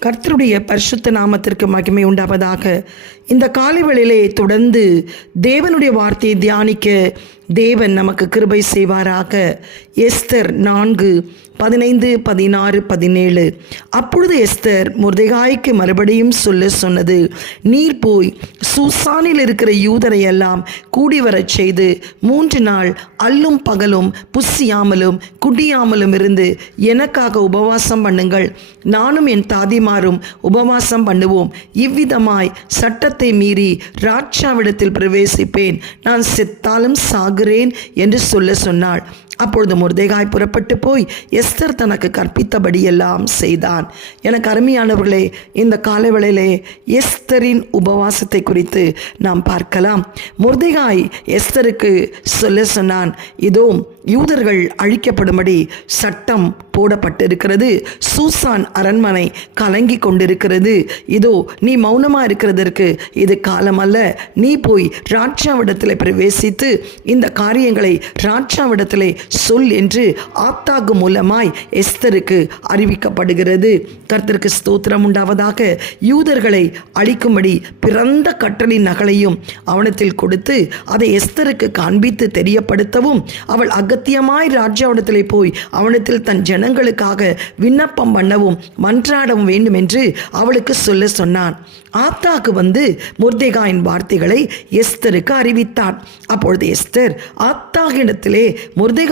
கர்த்தருடைய பரிசுத்த நாமத்திற்கு மகிமை உண்டாவதாக. இந்த காலைவெளியிலே தொடர்ந்து தேவனுடைய வார்த்தையை தியானிக்க தேவன் நமக்கு கிருபை செய்வாராக. எஸ்தர் நான்கு பதினைந்து பதினாறு பதினேழு. அப்பொழுது எஸ்தர் முருதேகாய்க்கு மறுபடியும் சொல்ல சொன்னது நீர் போய் சூசானில் இருக்கிற யூதரை எல்லாம் கூடி வரச் செய்து மூன்று நாள் அல்லும் பகலும் புசியாமலும் குடியாமலும் இருந்து எனக்காக உபவாசம் பண்ணுங்கள். நானும் என் தாதிமாரும் உபவாசம் பண்ணுவோம். இவ்விதமாய் சட்டத்தை மீறி ராட்சாவிடத்தில் பிரவேசிப்பேன். நான் செத்தாலும் ஆகிறேன் என்று சொல்ல சொன்னாள். அப்பொழுது முர்தேகாய் புறப்பட்டு போய் எஸ்தர் தனக்கு கற்பித்தபடியெல்லாம் செய்தான். எனக்கு அருமையானவர்களே இந்த காலவேளையிலே எஸ்தரின் உபவாசத்தை குறித்து நாம் பார்க்கலாம். முர்தேகாய் எஸ்தருக்கு சொல்ல சொன்னான் இதோ யூதர்கள் அழிக்கப்படும்படி சட்டம் போடப்பட்டிருக்கிறது. சூசான் அரண்மனை கலங்கி கொண்டிருக்கிறது. இதோ நீ மௌனமாக இருக்கிறதற்கு இது காலம் அல்ல நீ போய் ராட்சாவிடத்தில் பிரவேசித்து இந்த காரியங்களை ராட்சாவிடத்தில் சொல் என்று ஆத்தாகு மூலமாய் எஸ்தருக்கு அறிவிக்கப்படுகிறது. கர்த்தருக்கு ஸ்தோத்திரம் உண்டாவதாக யூதர்களை அழிக்கும்படி பிறந்த கட்டளின் நகலையும் அவனத்தில் கொடுத்து அதை எஸ்தருக்கு காண்பித்து தெரியப்படுத்தவும் அவள் அகத்தியமாய் ராஜாவிடத்திலே போய் அவனத்தில் தன் ஜனங்களுக்காக விண்ணப்பம் பண்ணவும் மன்றாடவும் வேண்டும் என்று அவளுக்கு சொல்ல சொன்னான். ஆத்தாக்கு வந்து முர்தேகாயின் வார்த்தைகளை எஸ்தருக்கு அறிவித்தான் அப்பொழுது எஸ்தர் ஆத்தாகிடத்திலே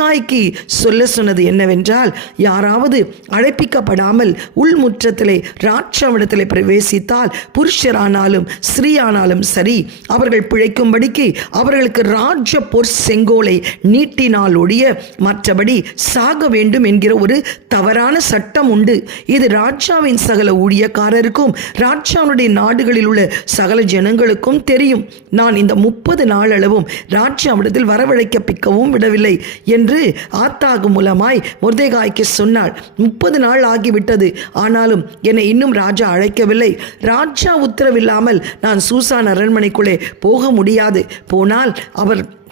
முர்தேகாய்க்கு சொல்ல சொன்னது என்னவென்றால் யாராவது அழைப்பிக்கப்படாமல் உள்முற்றத்திலே ராட்சாவிடத்திலே பிரவேசித்தால் புருஷரானாலும் ஸ்ரீயானாலும் சரி அவர்கள் பிழைக்கும்படிக்கு அவர்களுக்கு ராஜ பொற் செங்கோலை நீட்டினால் ஒழிய மற்றபடி சாக வேண்டும் என்கிற ஒரு தவறான சட்டம் உண்டு. இது ராஜாவின் சகல ஊழியக்காரருக்கும் ராஜாவுடைய நாடுகளில் உள்ள சகல ஜனங்களுக்கும் தெரியும். நான் இந்த முப்பது நாளளவும் ராஜாவிடத்தில் வரவழைக்கப்பிக்கவும் விடவில்லை என்று ஆத்தாகு மூலமாய் முர்தேகாய்க்கு சொன்னாள். முப்பது நாள் ஆகிவிட்டது. ஆனாலும் என்னை இன்னும் ராஜா அழைக்கவில்லை. ராஜா உத்தரவில்லாமல் நான் சூசான் அரண்மனைக்குள்ளே போக முடியாது. போனால் அவர்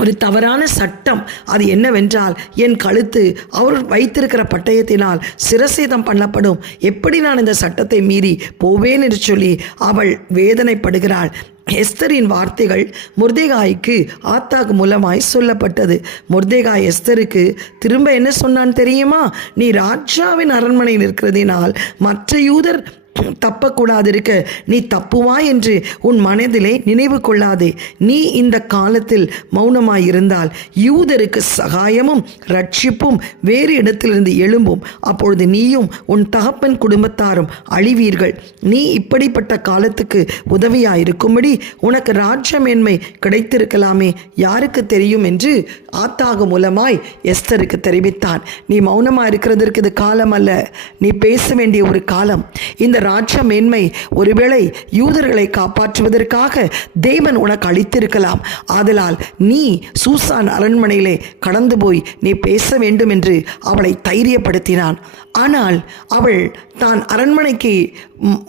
ஒரு தவறான சட்டம். அது என்னவென்றால் என் கழுத்து அவர் வைத்திருக்கிற பட்டயத்தினால் சிரசேதம் பண்ணப்படும். எப்படி நான் இந்த சட்டத்தை மீறி போவேன் என்று சொல்லி அவள் வேதனைப்படுகிறாள். எஸ்தரின் வார்த்தைகள் முர்தேகாய்க்கு ஆத்தாக்கு மூலமாய் சொல்லப்பட்டது. முர்தேகாய் எஸ்தருக்கு திரும்ப என்ன சொன்னான் தெரியுமா? நீ ராஜாவின் அரண்மனையில் இருக்கிறதினால் மற்ற யூதர் தப்பக்கூடாதிருக்க நீ தப்புவாய் என்று உன் மனதிலே நினைவு கொள்ளாதே. நீ இந்த காலத்தில் மௌனமாயிருந்தால் யூதருக்கு சகாயமும் ரட்சிப்பும் வேறு இடத்திலிருந்து எழும்பும். அப்பொழுது நீயும் உன் தகப்பன் குடும்பத்தாரும் அழிவீர்கள். நீ இப்படிப்பட்ட காலத்துக்கு உதவியாயிருக்கும்படி உனக்கு ராஜ்யமேன்மை கிடைத்திருக்கலாமே. யாருக்கு தெரியும் என்று ஆத்தாக மூலமாய் எஸ்தருக்கு தெரிவித்தான். நீ மௌனமாக இருக்கிறதற்கு இது காலம் அல்ல நீ பேச வேண்டிய ஒரு காலம். இந்த ராஜ்ய மேன்மை ஒருவேளை யூதர்களை காப்பாற்றுவதற்காக தேவன் உனக்கு அளித்திருக்கலாம். ஆதலால் நீ சூசான் அரண்மனையிலே கடந்து போய் நீ பேச வேண்டும் என்று அவளை தைரியப்படுத்தினான். ஆனால் அவள் தான் அரண்மனைக்கு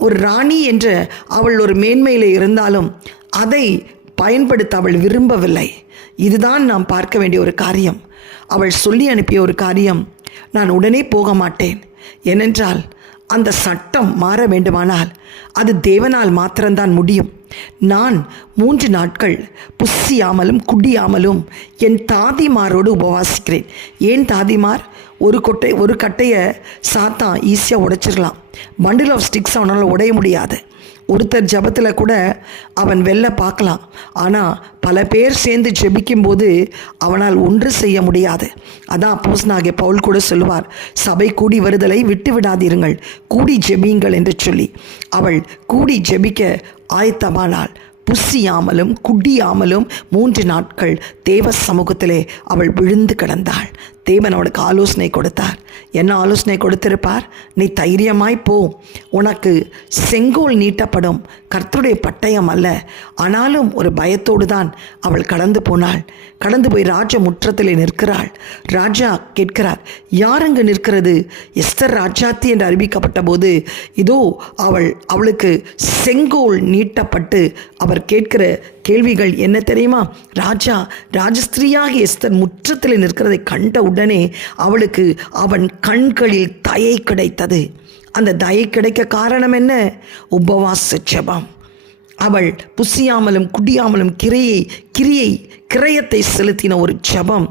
ஒரு ராணி என்ற அவள் ஒரு மேன்மையிலே இருந்தாலும் அதை பயன்படுத்த அவள் விரும்பவில்லை. இதுதான் நாம் பார்க்க வேண்டிய ஒரு காரியம். அவள் சொல்லி அனுப்பிய ஒரு காரியம் நான் உடனே போக மாட்டேன். ஏனென்றால் அந்த சட்டம் மாற வேண்டுமானால் அது தேவனால் மாத்திரம்தான் முடியும். நான் மூன்று நாட்கள் புசியாமலும் குடியாமலும் என் தாதிமாரோடு உபவாசிக்கிறேன். ஏன் தாதிமார்? ஒரு கொட்டை ஒரு கட்டையை சாத்தான் ஈஸியாக உடைச்சிடலாம். பண்டில் ஆஃப் ஸ்டிக்ஸ் அவனால் உடைய முடியாது. ஒருத்தர் ஜபத்தில் கூட அவன் வெளில பார்க்கலாம். ஆனால் பல பேர் சேர்ந்து ஜெபிக்கும்போது அவனால் ஒன்று செய்ய முடியாது. அதான் அப்போஸ்னாகிய பவுல் கூட சொல்லுவார் சபை கூடி வருதலை விட்டு விடாதீருங்கள். கூடி ஜெபியுங்கள் என்று சொல்லி. அவள் கூடி ஜெபிக்க ஆயத்தமானாள். புசியாமலும் குடியாமலும் மூன்று நாட்கள் தேவ சமூகத்திலே அவள் விழுந்து கிடந்தாள். தேவன் அவளுக்கு ஆலோசனை கொடுத்தார். என்ன ஆலோசனை கொடுத்திருப்பார்? நீ தைரியமாய் போ. உனக்கு செங்கோல் நீட்டப்படும். கர்த்தருடைய பட்டயம் அல்ல. ஆனாலும் ஒரு பயத்தோடு தான் அவள் கடந்து போனாள். கடந்து போய் ராஜ முற்றத்திலே நிற்கிறாள். ராஜா கேட்கிறார் யார் அங்கு நிற்கிறது? எஸ்தர் ராஜாத்தி என்று அறிவிக்கப்பட்ட போது இதோ அவள் அவளுக்கு செங்கோல் நீட்டப்பட்டு அவர் கேட்கிற கேள்விகள் என்ன தெரியுமா? ராஜா ராஜஸ்திரியாக எஸ்தர் முற்றத்தில் நிற்கிறதை கண்ட உடனே அவளுக்கு அவன் கண்களில் தயை கிடைத்தது. அந்த தயை கிடைக்க காரணம் என்ன? உபவாச செபம் அவள் புசியாமலும் குடியாமலும் கிரையை கிரியை கிரயத்தை செலுத்தின ஒரு செபம்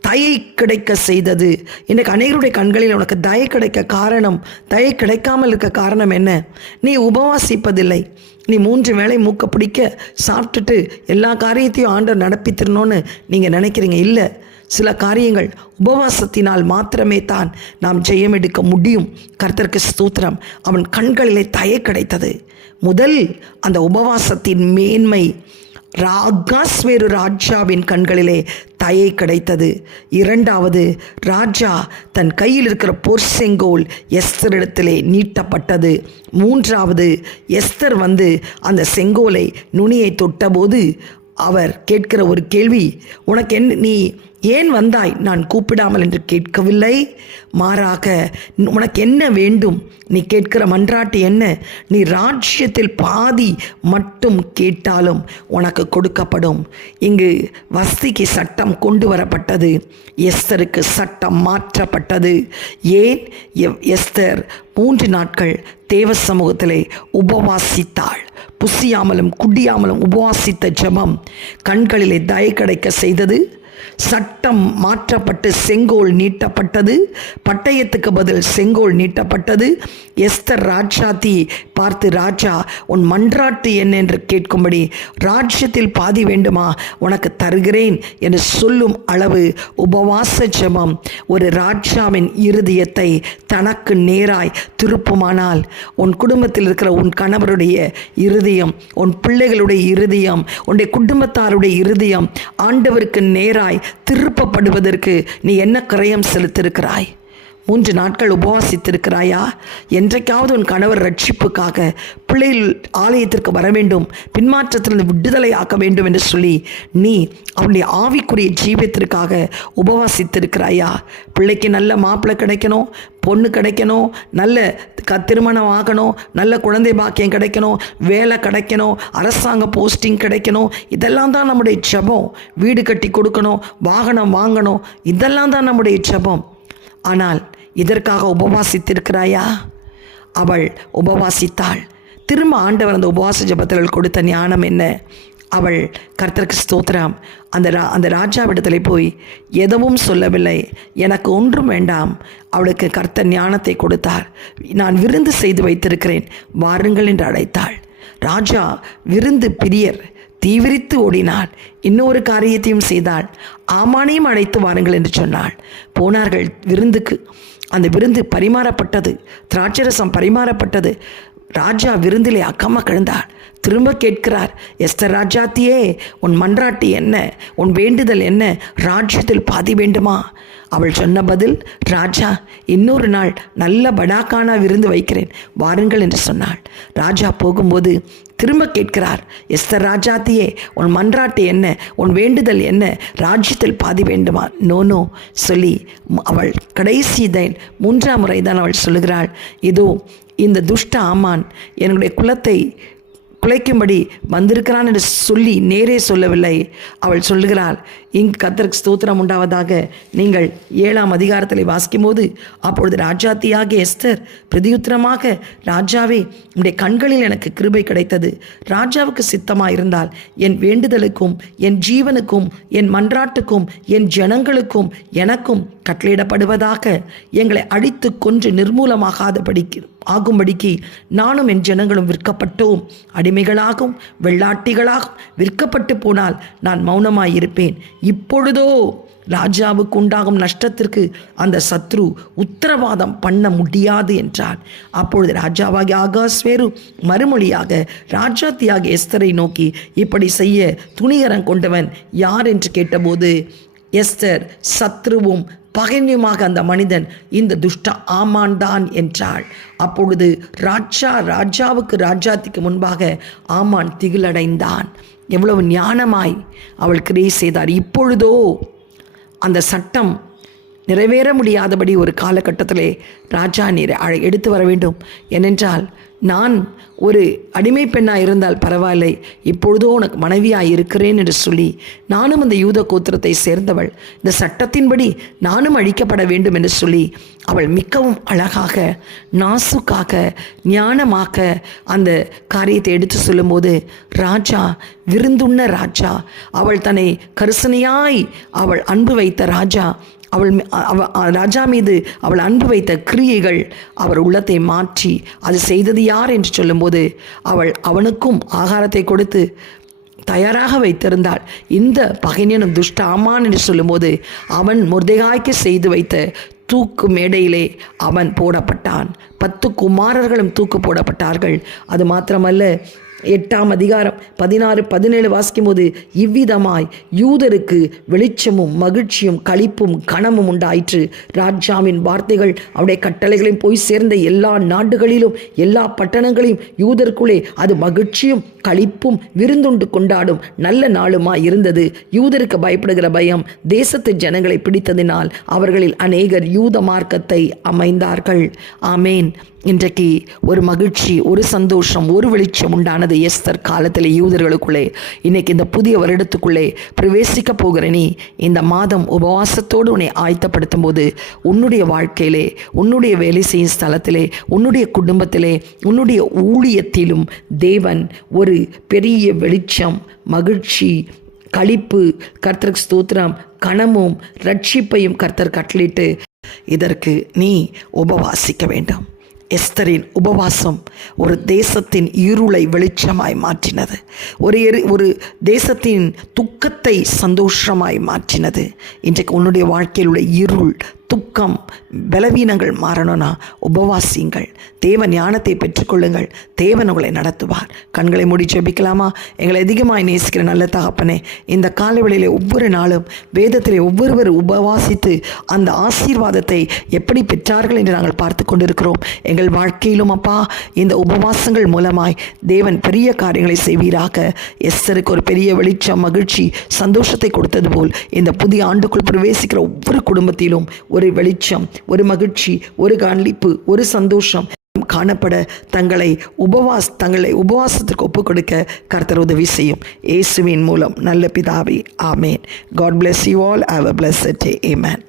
தயை கிடைக்க செய்தது. இன்றைக்கு அநேகருடைய கண்களில் உனக்கு தயை கிடைக்க காரணம் தயை கிடைக்காமல் இருக்க காரணம் என்ன? நீ உபவாசிப்பதில்லை. நீ மூன்று வேளை மூக்க பிடிக்க சாப்பிட்டுட்டு எல்லா காரியத்தையும் ஆண்டவர் நடப்பித்திரணும்னு நீங்கள் நினைக்கிறீங்க? இல்லை. சில காரியங்கள் உபவாசத்தினால் மாத்திரமே தான் நாம் ஜெயம் எடுக்க முடியும். கர்த்தருக்கு ஸ்தூத்திரம். அவன் கண்களிலே தயை கிடைத்தது. முதல் அந்த உபவாசத்தின் மேன்மை ராகாஸ்வேரு ராஜாவின் கண்களிலே தயை கிடைத்தது. இரண்டாவது ராஜா தன் கையில் இருக்கிற பொற்செங்கோல் எஸ்தரிடத்திலே நீட்டப்பட்டது. மூன்றாவது எஸ்தர் வந்து அந்த செங்கோலை நுனியை தொட்டபோது அவர் கேட்கிற ஒரு கேள்வி உனக்கு என் நீ ஏன் வந்தாய்? நான் கூப்பிடாமல் என்று கேட்கவில்லை. மாறாக உனக்கு என்ன வேண்டும்? நீ கேட்கிற மன்றாட்டு என்ன? நீ ராஜ்யத்தில் பாதி மட்டும் கேட்டாலும் உனக்கு கொடுக்கப்படும். இங்கு வஸ்திக்கு சட்டம் கொண்டு வரப்பட்டது. எஸ்தருக்கு சட்டம் மாற்றப்பட்டது. ஏன்? எவ்- எஸ்தர் மூன்று நாட்கள் தேவ சமூகத்திலே உபவாசித்தாள். புசியாமலும் குடியாமலும் உபவாசித்த ஜபம் கண்களிலே தய கிடைக்க செய்தது. சட்டம் மாற்றப்பட்டு செங்கோல் நீட்டப்பட்டது. பட்டயத்துக்கு பதில் செங்கோல் நீட்டப்பட்டது. எஸ்தர் ராஜாத்தி பார்த்து ராஜா உன் மன்றாட்டு என்ன? என்று கேட்கும்படி ராஜ்யத்தில் பாதி வேண்டுமா? உனக்கு தருகிறேன் என்று சொல்லும் அளவு உபவாச ஜெபம். ஒரு ராஜாவின் இருதயத்தை தனக்கு நேராய் திருப்புமானால் உன் குடும்பத்தில் இருக்கிற உன் கணவருடைய இருதயம் உன் பிள்ளைகளுடைய இருதயம் உன்னுடைய குடும்பத்தாருடைய இருதயம் ஆண்டவருக்கு நேராய் திருப்பப்படுவதற்கு நீ என்ன கிரயம் செலுத்திருக்கிறாய்? மூன்று நாட்கள் உபவாசித்திருக்கிறாயா? என்றைக்காவது உன் கணவர் ரட்சிப்புக்காக பிள்ளைகள் ஆலயத்திற்கு வர வேண்டும் பின்மாற்றத்திலிருந்து விடுதலை ஆக்க வேண்டும் என்று சொல்லி நீ அவனுடைய ஆவிக்குரிய ஜீவியத்திற்காக உபவாசித்திருக்கிறாயா? பிள்ளைக்கு நல்ல மாப்பிள்ளை கிடைக்கணும் பொண்ணு கிடைக்கணும் நல்ல க திருமணம் ஆகணும் நல்ல குழந்தை பாக்கியம் கிடைக்கணும் வேலை கிடைக்கணும் அரசாங்க போஸ்டிங் கிடைக்கணும் இதெல்லாம் தான் நம்முடைய ஜபம். வீடு கட்டி கொடுக்கணும் வாகனம் வாங்கணும் இதெல்லாம் தான் நம்முடைய ஜபம். ஆனால் இதற்காக உபவாசித்திருக்கிறாயா? அவள் உபவாசித்தாள். திரும்ப ஆண்டவர் அந்த உபவாச ஜபத்தில் கொடுத்த ஞானம் என்ன? அவள் கர்த்தருக்கு ஸ்தோத்திரம். அந்த ரா அந்த ராஜாவிடத்தில் போய் எதுவும் சொல்லவில்லை. எனக்கு ஒன்றும் வேண்டாம். அவளுக்கு கர்த்தர் ஞானத்தை கொடுத்தார். நான் விருந்து செய்து வைத்திருக்கிறேன். வாருங்கள் என்று அழைத்தாள். ராஜா விருந்து பிரியர். தீவிரித்து ஓடினாள். இன்னொரு காரியத்தையும் செய்தாள். ஆமானையும் அழைத்து வாருங்கள் என்று சொன்னாள். போனார்கள் விருந்துக்கு. அந்த விருந்து பரிமாறப்பட்டது. திராட்சரசம் பரிமாறப்பட்டது. ராஜா விருந்திலே அக்கம்மா கிழந்தாள் திரும்ப கேட்கிறார் எஸ்தர் ராஜாத்தியே உன் மன்றாட்டு என்ன? உன் வேண்டுதல் என்ன? ராஜ்யத்தில் பாதி வேண்டுமா? அவள் சொன்ன பதில் ராஜா இன்னொரு நாள் நல்ல படாக்கானா விருந்து வைக்கிறேன் வாருங்கள் என்று சொன்னாள். ராஜா போகும்போது திரும்ப கேட்கிறார் எஸ்தர் ராஜாத்தியே உன் மன்றாட்டு என்ன? உன் வேண்டுதல் என்ன? ராஜ்யத்தில் பாதி வேண்டுமா? நோ நோ சொல்லி அவள் கடைசி தைன் மூன்றாம் முறை தான் அவள் சொல்லுகிறாள் இதோ இந்த துஷ்ட ஆமான் என்னுடைய குலத்தை குலைக்கும்படி வந்திருக்கிறான் என்று சொல்லி நேரே சொல்லவில்லை. அவள் சொல்லுகிறாள் இங்கு கத்தருக்கு ஸ்தோத்திரம் உண்டாவதாக நீங்கள் ஏழாம் அதிகாரத்தில் வாசிக்கும்போது அப்பொழுது ராஜாத்தியாகிய எஸ்தர் பிரதியுத்தரமாக ராஜாவே உடைய கண்களில் எனக்கு கிருபை கிடைத்தது. ராஜாவுக்கு சித்தமாக இருந்தால் என் வேண்டுதலுக்கும் என் ஜீவனுக்கும் என் மன்றாட்டுக்கும் என் ஜனங்களுக்கும் எனக்கும் கட்டளையிடப்படுவதாக எங்களை அடித்து கொன்று நிர்மூலமாகாதபடிக்கு ஆகும்படிக்கு நானும் என் ஜனங்களும் விற்கப்பட்டோம். அடிமைகளாகவும் வெள்ளாட்டிகளாகவும் விற்கப்பட்டு போனால் நான் மௌனமாயிருப்பேன். இப்பொழுதோ ராஜாவுக்கு உண்டாகும் நஷ்டத்திற்கு அந்த சத்ரு உத்தரவாதம் பண்ண முடியாது என்றான். அப்பொழுது ராஜாவாகிய ஆகாஸ்வேரு மறுமொழியாக ராஜாத்தியாக எஸ்தரை நோக்கி இப்படி செய்ய துணிகரம் கொண்டவன் யார்? என்று கேட்டபோது எஸ்தர் சத்ருவும் பகைஞுமாக அந்த மனிதன் இந்த துஷ்ட ஆமான் தான் என்றாள். அப்பொழுது ராஜா ராஜாவுக்கு ராஜாத்திக்கு முன்பாக ஆமான் திகிலடைந்தான். எவ்வளவு ஞானமாய் அவள் கிரியை செய்தார். இப்பொழுதோ அந்த சட்டம் நிறைவேற முடியாதபடி ஒரு காலகட்டத்திலே ராஜா நீர் அழை எடுத்து வர வேண்டும். ஏனென்றால் நான் ஒரு அடிமை பெண்ணாக இருந்தால் பரவாயில்லை. இப்பொழுதோ உனக்கு மனைவியாக இருக்கிறேன் என்று சொல்லி நானும் அந்த யூத கோத்திரத்தை சேர்ந்தவள். இந்த சட்டத்தின்படி நானும் அழிக்கப்பட வேண்டும் என்று சொல்லி அவள் மிகவும் அழகாக நாசுக்காக ஞானமாக்க அந்த காரியத்தை எடுத்து சொல்லும்போது ராஜா விருந்துண்ண ராஜா அவள் தன்னை கரிசனையாய் அவள் அன்பு வைத்த ராஜா அவள் அவ ராஜா மீது அவள் அன்பு வைத்த கிரியைகள் அவர் உள்ளத்தை மாற்றி அது செய்தது யார் என்று சொல்லும்போது அவள் அவனுக்கும் ஆகாரத்தை கொடுத்து தயாராக வைத்திருந்தாள். இந்த பகைஞனும் துஷ்ட ஆமான் என்று சொல்லும்போது அவன் முர்தேகாய்க்கு செய்து வைத்த தூக்கு மேடையிலே அவன் போடப்பட்டான். பத்து குமாரர்களும் தூக்கு போடப்பட்டார்கள். அது மாத்திரமல்ல எட்டாம் அதிகாரம் பதினாறு பதினேழு வாசிக்கும் போது இவ்விதமாய் யூதருக்கு வெளிச்சமும் மகிழ்ச்சியும் களிப்பும் கனமும் உண்டாயிற்று. ராஜாவின் வார்த்தைகள் அவருடைய கட்டளைகளையும் போய் சேர்ந்த எல்லா நாடுகளிலும் எல்லா பட்டணங்களையும் யூதருக்குள்ளே அது மகிழ்ச்சியும் களிப்பும் விருந்துண்டு கொண்டாடும் நல்ல நாளுமாய் இருந்தது. யூதருக்கு பயப்படுகிற பயம் தேசத்து ஜனங்களை பிடித்ததினால் அவர்களில் அநேகர் யூத மார்க்கத்தை அமைந்தார்கள். ஆமேன். இன்றைக்கு ஒரு மகிழ்ச்சி ஒரு சந்தோஷம் ஒரு வெளிச்சம் உண்டானது எஸ்தர் காலத்தில் யூதர்களுக்குள்ளே. இன்னைக்கு இந்த புதிய வருடத்துக்குள்ளே பிரவேசிக்க போகிற நீ இந்த மாதம் உபவாசத்தோடு உன்னை ஆயத்தப்படுத்தும் போது உன்னுடைய வாழ்க்கையிலே உன்னுடைய வேலை செய்யும் ஸ்தலத்திலே உன்னுடைய குடும்பத்திலே உன்னுடைய ஊழியத்திலும் தேவன் ஒரு பெரிய வெளிச்சம் மகிழ்ச்சி களிப்பு கர்த்தருக்கு ஸ்தோத்திரம் கணமும் ரட்சிப்பையும் கர்த்தர் கட்டளிட்டு இதற்கு நீ உபவாசிக்க வேண்டும். எஸ்தரின் உபவாசம் ஒரு தேசத்தின் இருளை வெளிச்சமாய் மாற்றினது. ஒரு எரி ஒரு தேசத்தின் துக்கத்தை சந்தோஷமாய் மாற்றினது. இன்றைக்கு உன்னுடைய வாழ்க்கையில் உள்ள இருள் துக்கம் பலவீனங்கள் மாறணும்னா உபவாசியுங்கள். தேவ ஞானத்தை பெற்றுக்கொள்ளுங்கள். தேவன் உங்களை நடத்துவார். கண்களை மூடி ஜெபிக்கலாமா? எங்களை அதிகமாய் நேசிக்கிற நல்ல தகப்பனே இந்த காலவெளியில் ஒவ்வொரு நாளும் வேதத்திலே ஒவ்வொருவர் உபவாசித்து அந்த ஆசீர்வாதத்தை எப்படி பெற்றார்கள் என்று நாங்கள் பார்த்து கொண்டிருக்கிறோம். எங்கள் வாழ்க்கையிலும் அப்பா இந்த உபவாசங்கள் மூலமாய் தேவன் பெரிய காரியங்களை செய்வீராக. எஸ்தருக்கு ஒரு பெரிய வெளிச்சம் மகிழ்ச்சி சந்தோஷத்தை கொடுத்தது போல் இந்த புதிய ஆண்டுக்குள் பிரவேசிக்கிற ஒவ்வொரு குடும்பத்திலும் ஒரு வெளிச்சம் ஒரு மகிழ்ச்சி ஒரு காண்பிப்பு ஒரு சந்தோஷம் காணப்பட தங்களை உபவாஸ் தங்களை உபவாசத்திற்கு ஒப்புக் கொடுக்க கர்த்தர் உதவி செய்யும். இயேசுவின் மூலம் நல்ல பிதாவி ஆமேன். God bless you all have a bless day amen